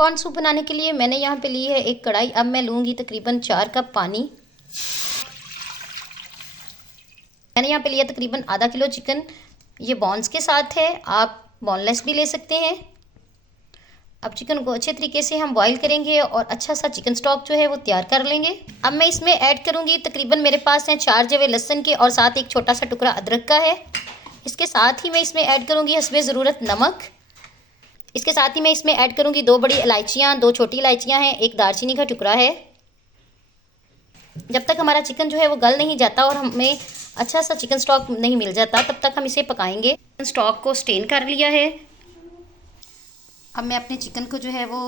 Corn soup बनाने के लिए मैंने यहाँ पे ली है एक कढ़ाई। अब मैं लूँगी तकरीबन 4 कप पानी। मैंने यहाँ पे लिया तकरीबन आधा किलो चिकन। ये बॉन्स के साथ है, आप बोनलेस भी ले सकते हैं। अब चिकन को अच्छे तरीके से हम बॉईल करेंगे और अच्छा सा चिकन स्टॉक जो है वो तैयार कर लेंगे। अब मैं इसमें ऐड करूँगी तकरीबन मेरे पास हैं 4 जवे लहसुन के और साथ एक छोटा सा टुकड़ा अदरक का है। इसके साथ ही मैं इसमें ऐड करूँगी हस्बे ज़रूरत नमक। इसके साथ ही मैं इसमें ऐड करूँगी 2 बड़ी इलायचियाँ, 2 छोटी इलायचियाँ हैं, एक दालचीनी का टुकड़ा है। जब तक हमारा चिकन जो है वो गल नहीं जाता और हमें अच्छा सा चिकन स्टॉक नहीं मिल जाता तब तक हम इसे पकाएंगे। चिकन स्टॉक को स्टेन कर लिया है। अब मैं अपने चिकन को जो है वो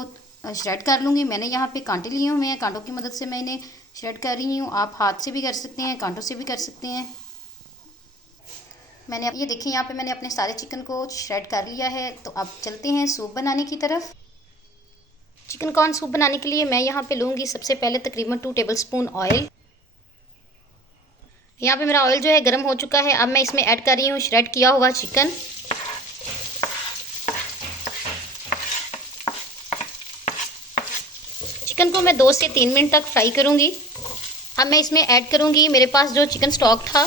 श्रेड कर लूँगी। मैंने यहाँ पे कांटे लिए हुए हैं, कांटों की मदद से मैं इन्हें श्रेड कर रही हूँ। आप हाथ से भी कर सकते हैं, कांटों से भी कर सकते हैं। मैंने ये देखिए यहाँ पे मैंने अपने सारे चिकन को श्रेड कर लिया है। तो अब चलते हैं सूप बनाने की तरफ। चिकन कॉर्न सूप बनाने के लिए मैं यहाँ पे लूँगी सबसे पहले तकरीबन 2 टेबलस्पून ऑयल। यहाँ पे मेरा ऑयल जो है गर्म हो चुका है। अब मैं इसमें ऐड कर रही हूँ श्रेड किया हुआ चिकन। चिकन को मैं 2 से 3 मिनट तक फ्राई करूँगी। अब मैं इसमें ऐड करूँगी मेरे पास जो चिकन स्टॉक था।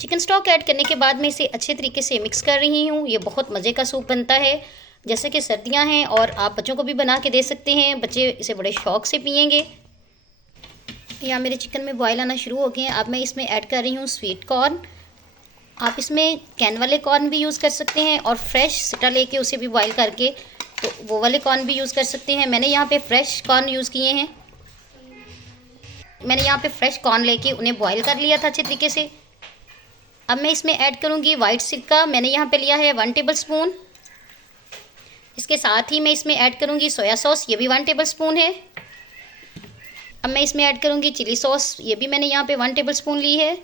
चिकन स्टॉक ऐड करने के बाद मैं इसे अच्छे तरीके से मिक्स कर रही हूँ। ये बहुत मज़े का सूप बनता है। जैसे कि सर्दियाँ हैं और आप बच्चों को भी बना के दे सकते हैं, बच्चे इसे बड़े शौक़ से पियेंगे। यहाँ मेरे चिकन में बॉयल आना शुरू हो गए हैं। अब मैं इसमें ऐड कर रही हूँ स्वीट कॉर्न। आप इसमें कैन वाले कॉर्न भी यूज़ कर सकते हैं और फ्रेश सिटा लेके उसे भी बॉयल करके तो वो वाले कॉर्न भी यूज़ कर सकते हैं। मैंने यहाँ पे फ्रेश कॉर्न यूज़ किए हैं। मैंने यहाँ पे फ्रेश कॉर्न लेके उन्हें बॉयल कर लिया था अच्छे तरीके से। अब मैं इसमें ऐड करूँगी वाइट सिरका। मैंने यहाँ पे लिया है 1 टेबलस्पून। इसके साथ ही मैं इसमें ऐड करूँगी सोया सॉस, ये भी 1 टेबलस्पून है। अब मैं इसमें ऐड करूँगी चिली सॉस, ये भी मैंने यहाँ पे 1 टेबलस्पून ली है।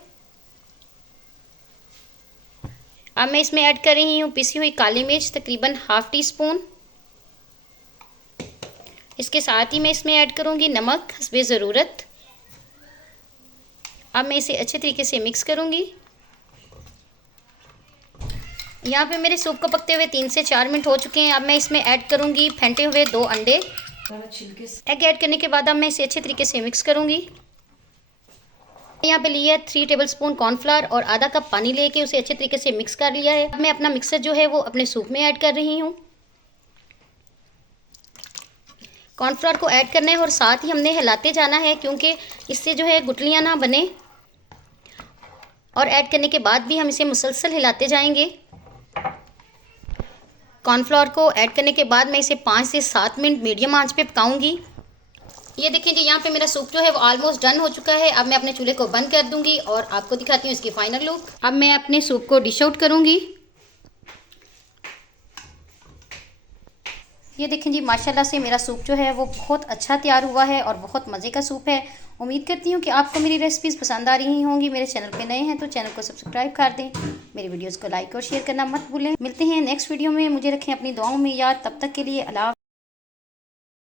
अब मैं इसमें ऐड कर रही हूँ पिसी हुई काली मिर्च तकरीबन ½ टीस्पून। इसके साथ ही मैं इसमें ऐड करूँगी नमक हस्बे ज़रूरत। अब मैं इसे अच्छे तरीके से मिक्स करूँगी। यहाँ पे मेरे सूप को पकते हुए 3 से 4 मिनट हो चुके हैं। अब मैं इसमें ऐड करूँगी फेंटे हुए 2 अंडे। एग ऐड करने के बाद अब मैं इसे अच्छे तरीके से मिक्स करूँगी। यहाँ पे लिया है 3 टेबलस्पून कॉर्नफ्लावर और आधा कप पानी लेके उसे अच्छे तरीके से मिक्स कर लिया है। अब मैं अपना मिक्सर जो है वो अपने सूप में ऐड कर रही हूँ। कॉर्नफ्लावर को ऐड करना है और साथ ही हमने हिलाते जाना है क्योंकि इससे जो है गुठलियाँ ना बने। और ऐड करने के बाद भी हम इसे मुसलसल हिलाते जाएंगे। कॉर्नफ्लावर को ऐड करने के बाद मैं इसे 5 से 7 मिनट मीडियम आंच पे पकाऊंगी। ये देखें जी, यहाँ पे मेरा सूप जो है वो ऑलमोस्ट डन हो चुका है। अब मैं अपने चूल्हे को बंद कर दूंगी और आपको दिखाती हूँ इसकी फाइनल लुक। अब मैं अपने सूप को डिश आउट करूँगी। ये देखें जी, माशाल्लाह से मेरा सूप जो है वो बहुत अच्छा तैयार हुआ है और बहुत मज़े का सूप है। उम्मीद करती हूँ कि आपको मेरी रेसिपीज़ पसंद आ रही होंगी। मेरे चैनल पे नए हैं तो चैनल को सब्सक्राइब कर दें। मेरी वीडियोस को लाइक और शेयर करना मत भूलें। मिलते हैं नेक्स्ट वीडियो में। मुझे रखें अपनी दुआओं में याद। तब तक के लिए अल्लाह।